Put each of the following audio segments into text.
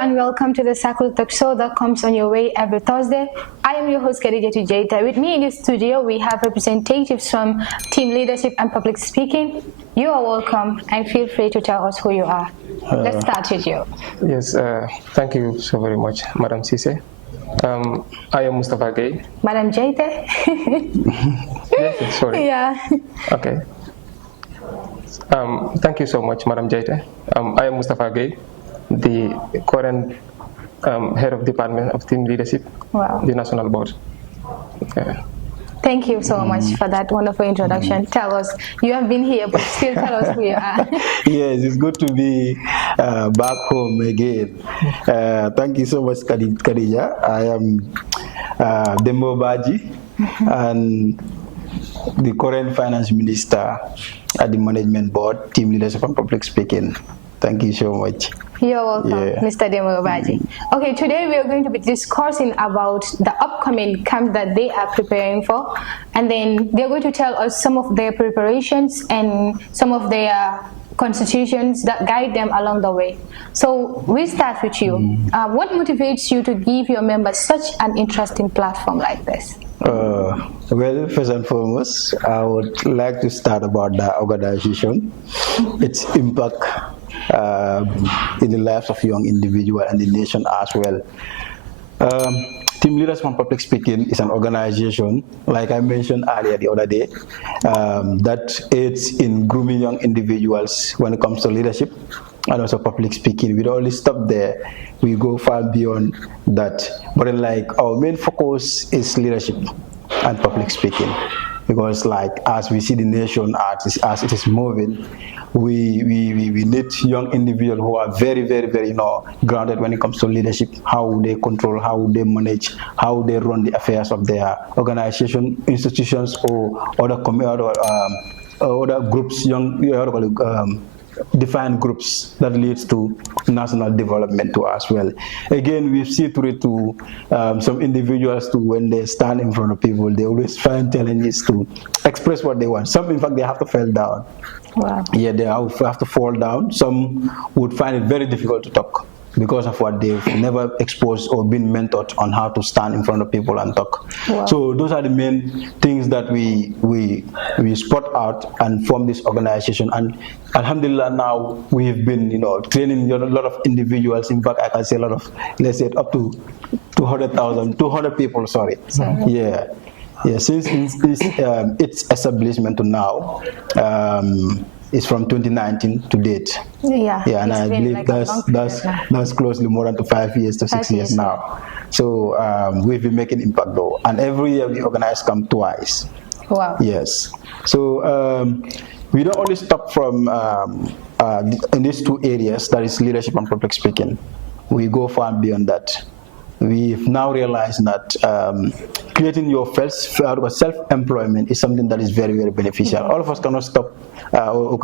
And welcome to the Circle Talk Show that comes on your way every Thursday. I am your host, Khadija Tujaita. With me in the studio, we have representatives from Team Leadership and Public Speaking. You are welcome and feel free to tell us who you are. Let's start with you. Yes, thank you so very much, Madam Cisse. I am Mustafa Gay. Madam Jaite? Yes, sorry. Yeah. Okay. Thank you so much, Madam Jaite. I am Mustafa Gay, the current head of Department of Team Leadership, the National Board. Okay. Thank you so much for that wonderful introduction. Tell us, you have been here, but still tell us who you are. Yes, it's good to be back home again. Thank you so much, Khadija. I am Dembo Baji, and the current finance minister at the management board, Team Leadership and Public Speaking. Thank you so much. You're welcome, Mr. Demo Baji. Okay, today we are going to be discussing about the upcoming camp that they are preparing for, and then they're going to tell us some of their preparations and some of their constitutions that guide them along the way. So we'll start with you. What motivates you to give your members such an interesting platform like this? Well, first and foremost, I would like to start about the organization, its impact in the lives of young individuals and the nation as well. Team Leadership and Public Speaking is an organization, like I mentioned earlier the other day, that aids in grooming young individuals when it comes to leadership and also public speaking. We don't only stop there, we go far beyond that. But then, like, our main focus is leadership and public speaking, because like as we see the nation as it is moving, we need young individuals who are very, very grounded when it comes to leadership, how they control, how they manage, how they run the affairs of their organization, institutions, or other groups, defined groups that leads to national development too as well. Again, we see through it to some individuals too, when they stand in front of people, they always find challenges to express what they want. Some, in fact, they have to fall down. Wow. Yeah, they have to fall down. Some would find it very difficult to talk because of what they've never exposed or been mentored on how to stand in front of people and talk. Wow. So those are the main things that we spot out and form this organization. And alhamdulillah, now we've been training a lot of individuals. In fact, I can say a lot of, let's say up to 200 people. Sorry. Yeah. Yeah, since its establishment to now, it's from 2019 to date. Yeah, and I believe like that's closely more than 5 years to 6 years now. So we've been making impact though, and every year we organize camp twice. Wow. Yes. So we don't only stop from in these two areas, that is leadership and public speaking. We go far beyond that. We've now realized that creating your self-employment is something that is very, very beneficial. All of us cannot stop or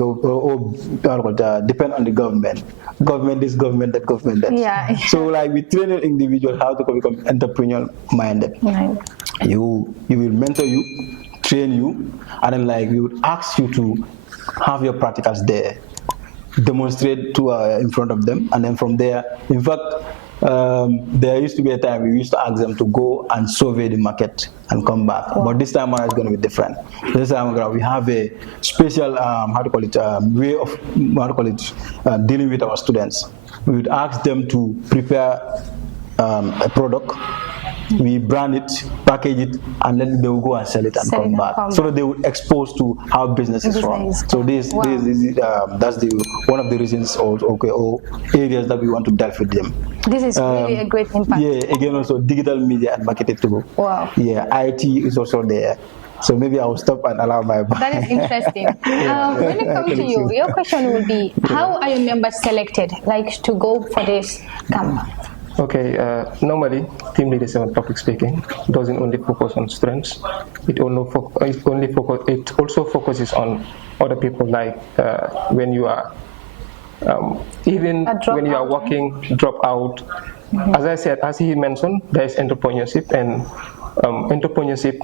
depend on the government. Government this, government that, government that. Yeah. So like we train an individual how to become entrepreneurial-minded. You will mentor you, train you, and then like we would ask you to have your practicals there, demonstrate in front of them, and then from there, in fact, there used to be a time we used to ask them to go and survey the market and come back. Wow. But this time around it's going to be different. This time around we have a special way of dealing with our students. We would ask them to prepare a product. We brand it, package it, and then they will go and sell it and come back, so that they would expose to how business is run. So that's one of the reasons or areas that we want to delve with them. This is really a great impact. Yeah, again also digital media and marketing too. Wow. Yeah, IT is also there. So maybe I will stop and allow my. That is interesting. When it comes to you, your question would be, how are your members selected, like to go for this camp? Okay, normally Team Leadership and Public Speaking doesn't only focus on students. It also focuses on other people, like when you are even when you are working, drop out. As I said, as he mentioned, there is entrepreneurship, and entrepreneurship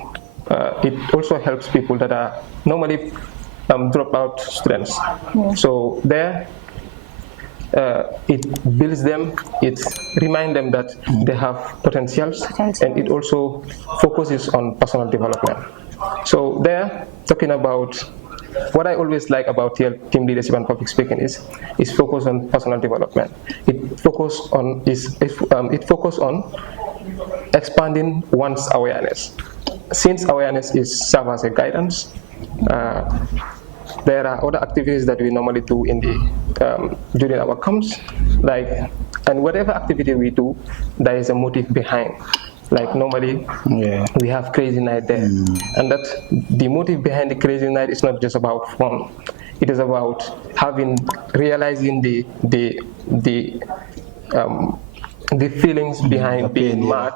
it also helps people that are normally dropout students. So there it builds them, it reminds them that they have potentials, and it also focuses on personal development. So there, talking about what I always like about team leadership and public speaking is focus on personal development. It focus on expanding one's awareness. Since awareness is serve as a guidance, there are other activities that we normally do in the during our camps, and whatever activity we do, there is a motive behind. Like normally, we have crazy night there, and that the motive behind the crazy night is not just about fun. It is about realizing the feelings behind being mad.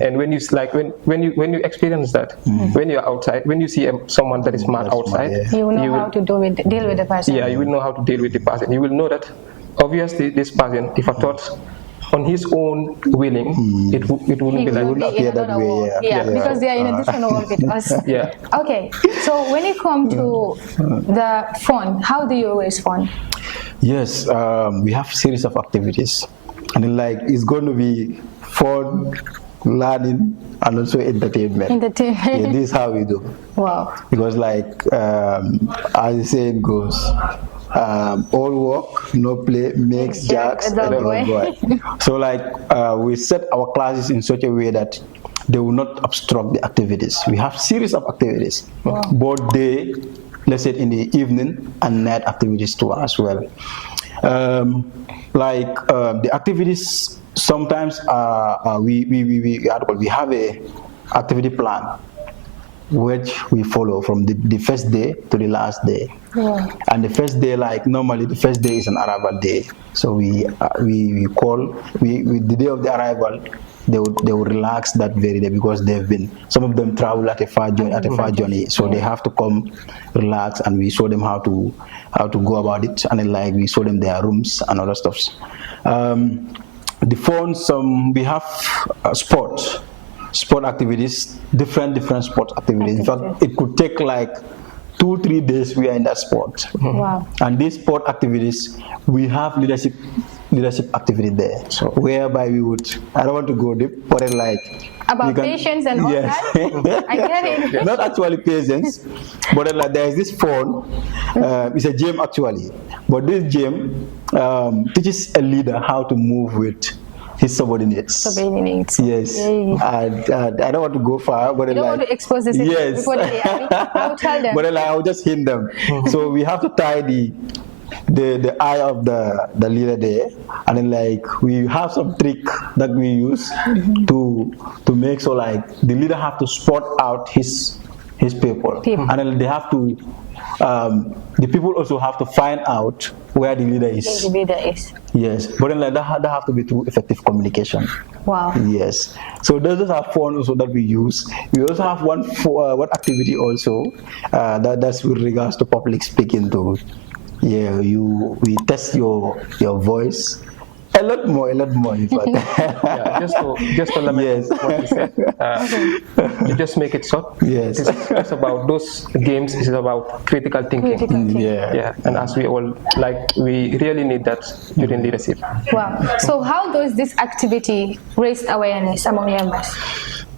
And when you experience that, when you're outside, when you see someone that is mad outside, you will know how to deal with the person. Yeah, you will know how to deal with the person. You will know that obviously this person, if I thought on his own willing, it wouldn't be like appear that way. Because they are in a different world with us. Okay, so when it comes to the fun, how do you always fun? Yes, we have series of activities, and it's going to be fun, learning, and also entertainment. Yeah, this is how we do. Wow. Because as the saying goes, all work, no play makes Jacks a dull boy. So we set our classes in such a way that they will not obstruct the activities. We have series of activities, both day, let's say in the evening, and night activities too as well. The activities sometimes we have a activity plan which we follow from the first day to the last day. And the first day, normally the first day is an arrival day. So we call the day of the arrival, they will relax that very day because some of them travel at a far journey, so they have to come relax, and we show them how to go about it, and then we show them their rooms and other stuff. The phones, we have sport activities, different sport activities. In fact, it could take 2-3 days we are in that sport. Wow. And these sport activities, we have leadership activity there. So whereby we would, I don't want to go deep, but about patience and all that. I get it. Not actually patience, but there is this phone. It's a gym actually, but this gym teaches a leader how to move with his subordinates. Yes. I don't want to go far, but you don't want to expose this before they I will tell them. But I will just hint them. So we have to tie the eye of the leader there, and then we have some trick that we use to make so the leader have to spot out his people. And then they have to the people also have to find out where the leader is. The leader is. Yes, but then that have to be through effective communication. Wow. Yes. So those are fun also that we use. We also have one activity also that's with regards to public speaking too. Yeah, we test your voice a lot more in fact. Yeah, just to limit what you said, to just make it short. Yes, it's about those games. It's about critical thinking. Yeah, and as we all we really need that during leadership. Wow. So how does this activity raise awareness among members?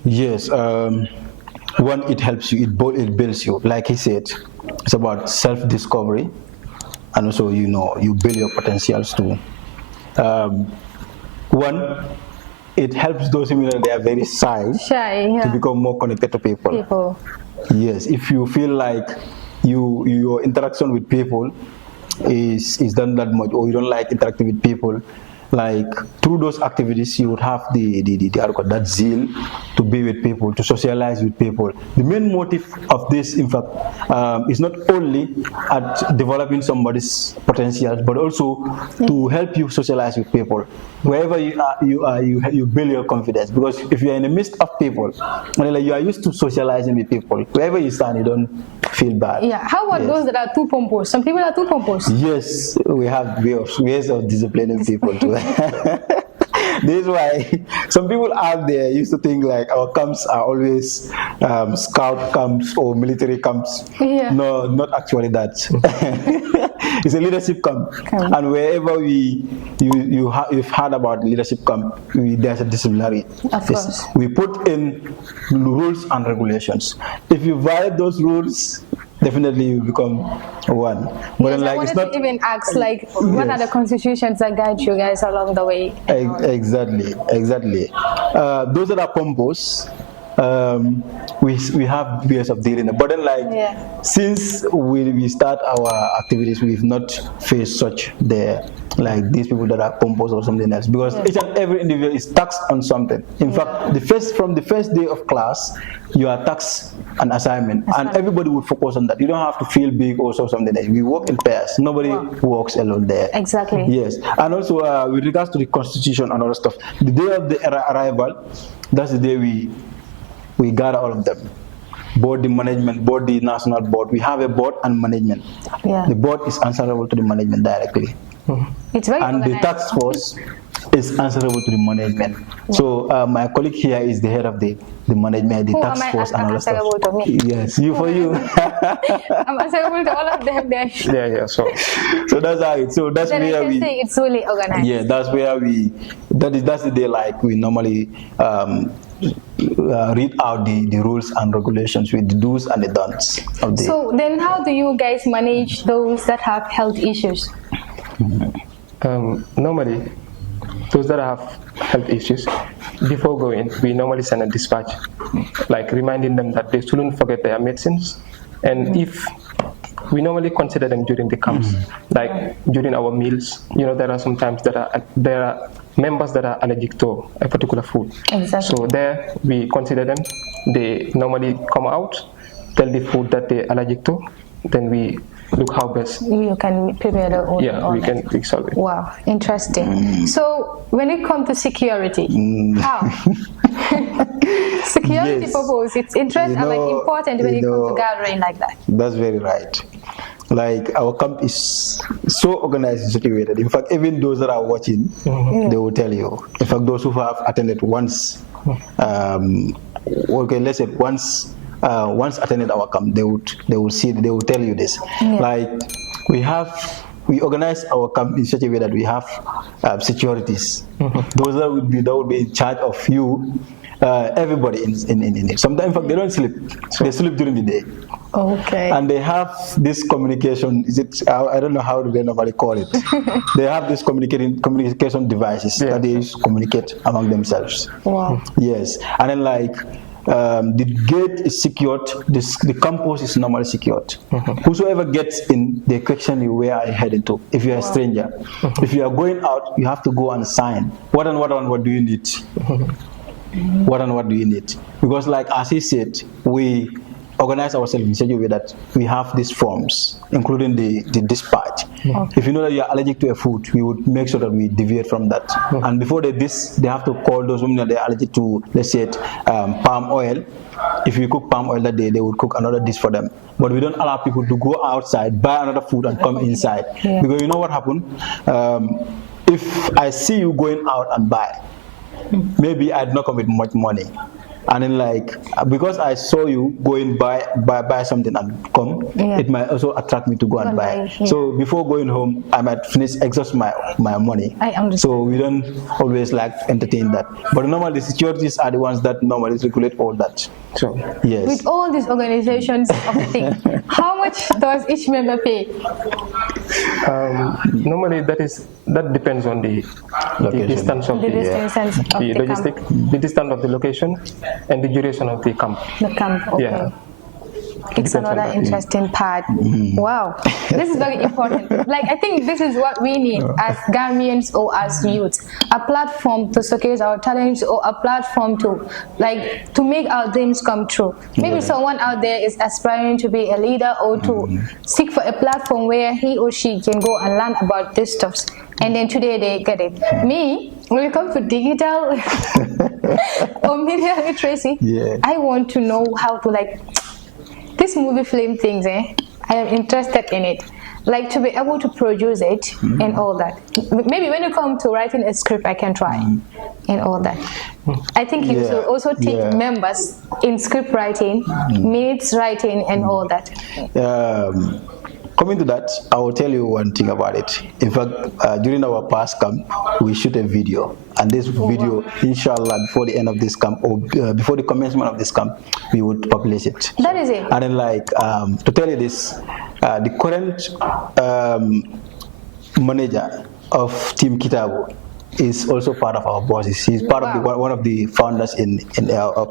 Yes, one, it helps you. It builds you. Like he said, it's about self-discovery, and also you build your potentials too. One, it helps those who they are very shy to become more connected to people. Yes, if you feel like your interaction with people is done that much, or you don't like interacting with people, through those activities you would have that zeal to be with people, to socialize with people. The main motive of this, in fact, is not only at developing somebody's potentials, but also to help you socialize with people. Wherever you build your confidence, because if you are in the midst of people, you are used to socializing with people, wherever you stand, you don't feel bad. Yeah. How about those that are too pompous? Some people are too pompous. Yes, we have ways of disciplining people too. This is why some people out there used to think our camps are always scout camps or military camps. Yeah. No, not actually that. It's a leadership camp, and wherever you've heard about leadership camp, there's a disciplinary. Of course. We put in rules and regulations. If you violate those rules, definitely you become one. But Yes, like, I wanted it's not to even ask, like, what are the constitutions that guide you guys along the way? exactly. Those that are pompous, we have ways of dealing it. But then, like, since we start our activities, we've not faced such like these people that are pompous or something else, because each and every individual is taxed on something. In fact, from the first day of class, you are taxed an assignment, and everybody would focus on that. You don't have to feel big or something else. We work in pairs. Nobody works alone there. Exactly. Yes, and also with regards to the constitution and other stuff, the day of the arrival, that's the day we gather all of them. Board the management, board the national board. We have a board and management. The board is answerable to the management directly. It's very and organized. The task force is answerable to the management. So my colleague here is the head of the management, the task force, and all that stuff. To me? Yes, for you. I'm answerable to all of them then. Yeah. So that's how it. So that's then where I can say it's really organized. Yeah, that's where that's the day, like, we normally read out the rules and regulations with the do's and the don'ts of the. So then, how do you guys manage those that have health issues? Normally, those that have health issues, before going, we normally send a dispatch, like reminding them that they shouldn't forget their medicines. And if we normally consider them during the camps, like during our meals, there are sometimes there are members that are allergic to a particular food. Exactly. So there we consider them. They normally come out, tell the food that they're allergic to, then we look how best you can prepare the own. Yeah, we can solve it. Wow, interesting. So when it comes to security, how? Security purpose, it's interesting, like important when it comes to gathering like that. That's very right. Like, our camp is so organized and situated. In fact, even those that are watching, they will tell you. In fact, those who have attended once, let's say once attended our camp, they will tell you this. Like, we organize our camp in such a way that we have securities. Those that would be in charge of you, everybody in it. Sometimes, in fact, they don't sleep. They sleep during the day. Okay. And they have this communication. I don't know how they normally call it. They have this communication devices that they use to communicate among themselves. Wow. Yes, and then, like, the gate is secured. The campus is normally secured. Whosoever gets in, they question you, where are you heading to? If you are a stranger, if you are going out, you have to go and sign. What do you need? What do you need? Because, like, as he said, we organize ourselves in such a way that we have these forms, including the dispatch. If you know that you are allergic to a food, we would make sure that we deviate from that. And before they have to call those women that they are allergic to, let's say, palm oil. If we cook palm oil that day, they would cook another dish for them. But we don't allow people to go outside, buy another food, and come inside. Because you know what happened? If I see you going out and buy, maybe I'd not come with much money. And then, like, because I saw you going buy something and come, it might also attract me to go and buy. So before going home, I might exhaust my money. I understand. So we don't always like entertain that. But normally, the securities are the ones that normally regulate all that. So yes. With all these organizations of the thing, how much does each member pay? Normally, that depends on the distance of the distance of the location and the duration of the camp. The camp, okay. Yeah. It's another interesting part. Wow, this is very important. Like, I think this is what we need as Gambians or as youths: a platform to showcase our talents, or a platform to make our dreams come true. Maybe someone out there is aspiring to be a leader, or to seek for a platform where he or she can go and learn about this stuff. And then today they get it. Me, when it comes to digital or media literacy, I want to know how to, like, this movie film things, I am interested in it. Like, to be able to produce it and all that. Maybe when you come to writing a script, I can try and all that. I think you should also teach members in script writing, minutes writing, and all that. coming to that, I will tell you one thing about it. In fact, during our past camp, we shoot a video, and this video, inshallah, before the end of this camp or before the commencement of this camp, we would publish it. That is it. And then, like, to tell you this, the current manager of Team Kitabu is also part of our bosses. He's part of one of the founders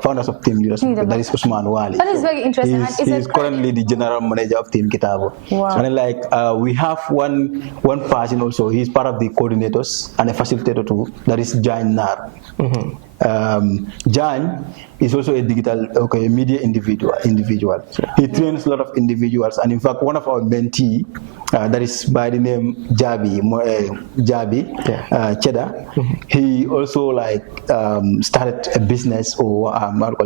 founders of Team Leadership. That is Usman Wali. That is very interesting. He's currently the general manager of Team Kitabu. Wow. And then, like, we have one person also. He's part of the coordinators and a facilitator too. That is Jan Nar. Jan is also a media individual. He trains a lot of individuals, and in fact, one of our mentee, that is by the name Jabi Cheddar, he also, like, started a business, or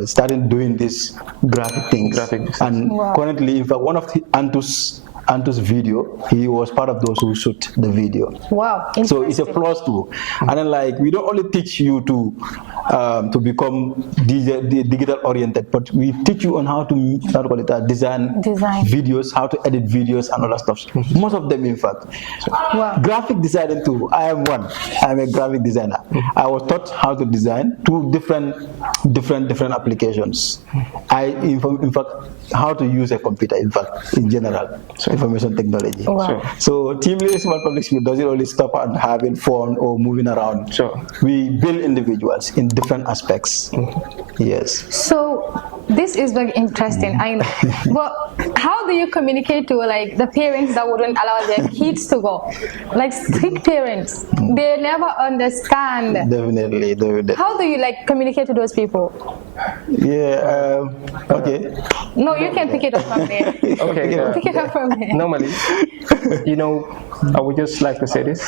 started doing this graphic things. And currently, in fact, one of the Antu's video, he was part of those who shoot the video. Wow. So it's a plus too. And then, like, we don't only teach you to become digital oriented, but we teach you on how to design videos, how to edit videos and all that stuff. Most of them, in fact. Graphic designing too. I'm a graphic designer. I was taught how to design 2 different applications. In fact, how to use a computer, in fact, in general. Information technology. So Team Leadership and Public Speaking doesn't only stop at having fun or moving around. We build individuals in different aspects. Yes. So this is very interesting, I know. But how do you communicate to, like, the parents that wouldn't allow their kids to go? Like, strict parents, they never understand. Definitely. How do you, like, communicate to those people? Yeah. Okay. No, you can pick it up from there. Okay. Pick it up from there. Normally, I would just like to say this.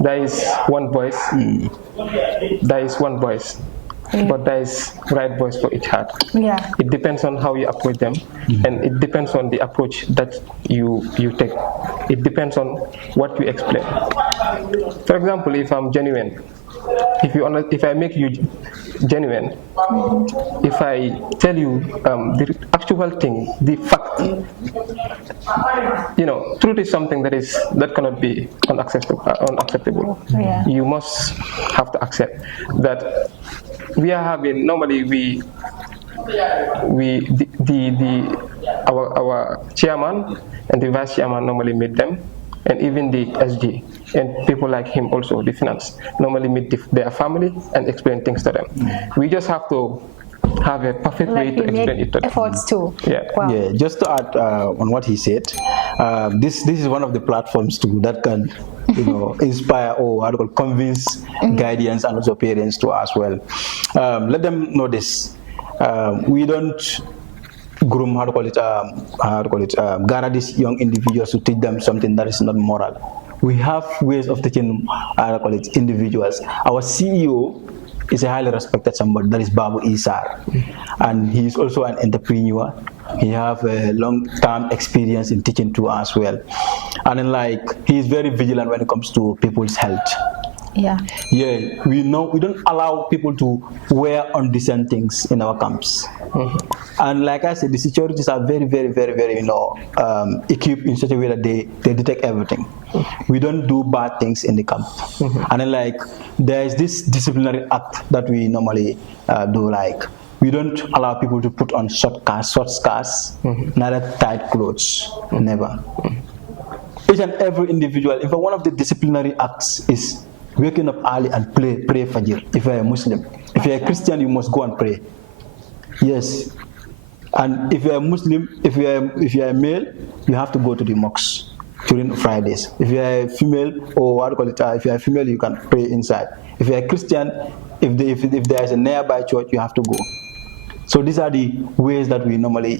There is one voice. There is one voice. But there is right voice for each heart. Yeah. It depends on how you approach them, and it depends on the approach that you take. It depends on what you explain. For example, if I'm genuine, if I make you genuine, if I tell you the actual thing, the fact, truth is something that cannot be unacceptable. Yeah. You must have to accept that we are having, normally our chairman and the vice chairman normally meet them, and even the SG and people like him also, the finance, normally meet their family and explain things to them. We just have to have a perfect way to explain it to them. Efforts too. Yeah. Wow. Yeah. Just to add on what he said, this is one of the platforms too that can, inspire or convince guardians and also parents to as well. Let them know this. We don't groom, gather these young individuals to teach them something that is not moral. We have ways of teaching, individuals. Our CEO is a highly respected somebody, that is Babu Isar, and he is also an entrepreneur. He have a long-term experience in teaching too as well, and then, like, he is very vigilant when it comes to people's health. Yeah. We don't allow people to wear undecent things in our camps. And like I said, the securities are very, very, very, very, equipped in such a way that they detect everything. We don't do bad things in the camp. And then, like, there is this disciplinary act that we normally do, like, we don't allow people to put on short skirts, neither tight clothes, never. Each and every individual, in fact, one of the disciplinary acts is waking up early and pray Fajr. If you're a Muslim, if you're a Christian, you must go and pray. Yes. And if you're a Muslim, if you're a male, you have to go to the mosque during Fridays. If you're a female, or if you're a female, you can pray inside. If you're a Christian, if there is a nearby church, you have to go. So these are the ways that we normally,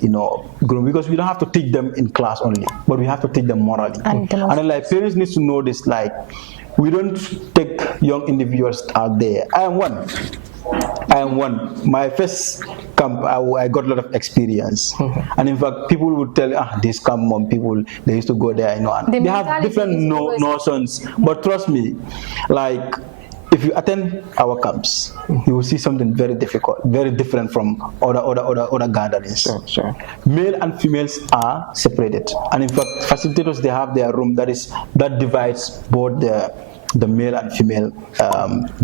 grow, because we don't have to teach them in class only, but we have to teach them morally. And then, like, parents need to know this, like, we don't take young individuals out there. I am one. My first camp, I got a lot of experience. And in fact, people would tell, these camp mom people, they used to go there, and they have different notions. But trust me, like, if you attend our camps, you will see something very difficult, very different from other gatherings. Sure. Male and females are separated, and in fact, facilitators, they have their room that divides both the male and female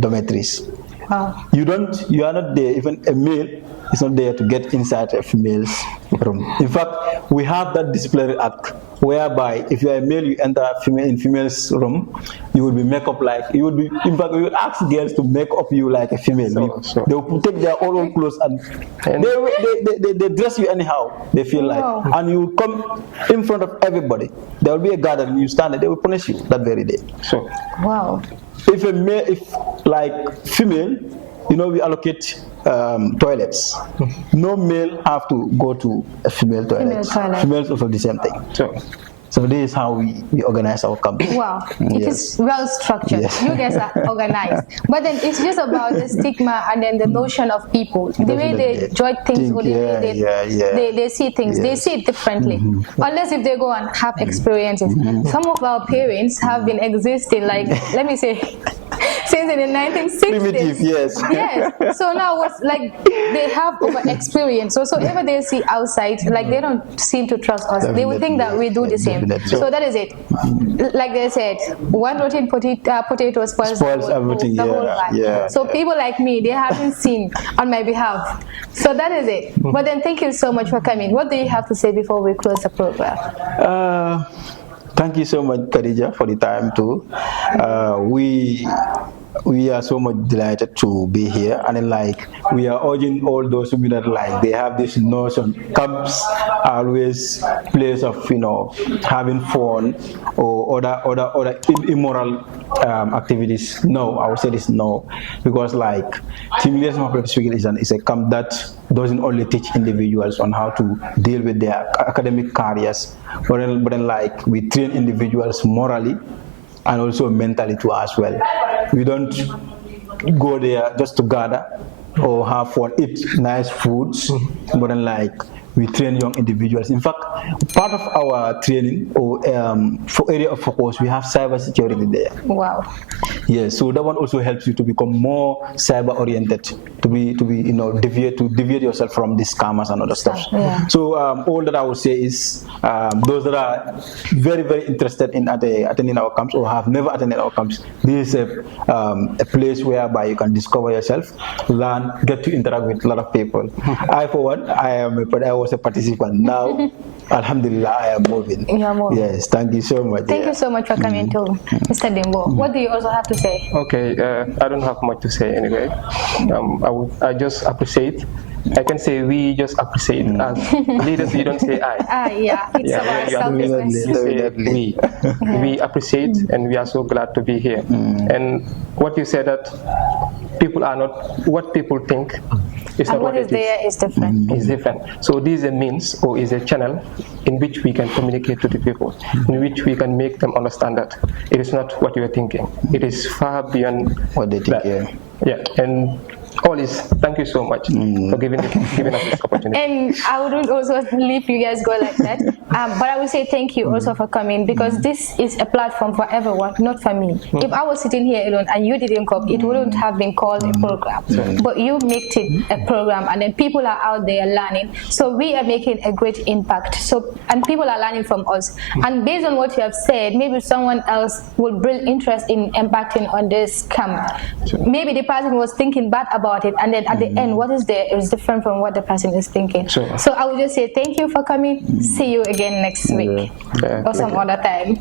dormitories. Wow. You are not there. Even a male is not there to get inside a female's room. In fact, we have that disciplinary act whereby if you are a male, you enter in female's room, you will be make up like you would be. In fact, we will ask girls to make up you like a female. Sure. They will take their own clothes and they dress you anyhow they feel like, and you will come in front of everybody. There will be a gathering, you stand there, they will punish you that very day. So, wow. If like female, we allocate toilets. No male have to go to a female toilet. Females also the same thing. So this is how we organize our camp. Wow, it is well structured. Yes. You guys are organized. But then it's just about the stigma and then the notion of people. The way they judge things or the way they see things, they see it differently. Unless if they go and have experiences. Some of our parents have been existing, like, let me say, since in the 1960s. Primitive, yes. Yes. So now what's like they have over experience. So whatever they see outside, like they don't seem to trust us. They will think that we do the same. So that is it. Like they said, one rotten potato spoils everything. The whole vibe. So people like me, they haven't seen on my behalf. So that is it. But then thank you so much for coming. What do you have to say before we close the program? Thank you so much, Khadija, for the time too. We are so much delighted to be here, and then like we are urging all those who that like they have this notion camps are always place of having fun or other immoral activities. No, I would say this no, because like Team Leaders of Public Speaking is a camp that doesn't only teach individuals on how to deal with their academic careers, but then like we train individuals morally and also mentally too as well. We don't go there just to gather or have fun, eat nice foods, but then like we train young individuals. In fact, part of our training or for area of focus, we have cyber security there. Wow. Yes, so that one also helps you to become more cyber oriented, to be deviate yourself from these scammers and other stuff. Yeah. So all that I would say is those that are very, very interested in attending our camps or have never attended our camps, this is a place whereby you can discover yourself, learn, get to interact with a lot of people. I for one, I was a participant. Now, alhamdulillah, I am moving. You are moving. Yes, thank you so much. Thank you so much for coming too, Mr. Dimbo. What do you also have to say? Okay, I don't have much to say anyway. I just appreciate. I can say we just appreciate. As leaders, you don't say I. Yeah, it's about selflessness. We appreciate, and we are so glad to be here. And what you said that people are not what people think. It's and not what is there is different. It's different. So this is a means or is a channel in which we can communicate to the people, in which we can make them understand that it is not what you are thinking. It is far beyond what they think. Yeah, and all is thank you so much for giving us this opportunity. And I wouldn't also leave you guys go like that. But I would say thank you also for coming, because this is a platform for everyone, not for me. If I was sitting here alone and you didn't come, it wouldn't have been called a program. But you make it a program, and then people are out there learning. So we are making a great impact. And people are learning from us. And based on what you have said, maybe someone else will bring interest in impacting on this camp. Maybe the person was thinking bad about it, and then at the end, what is there is different from what the person is thinking. So I would just say thank you for coming. See you again next week or some other time.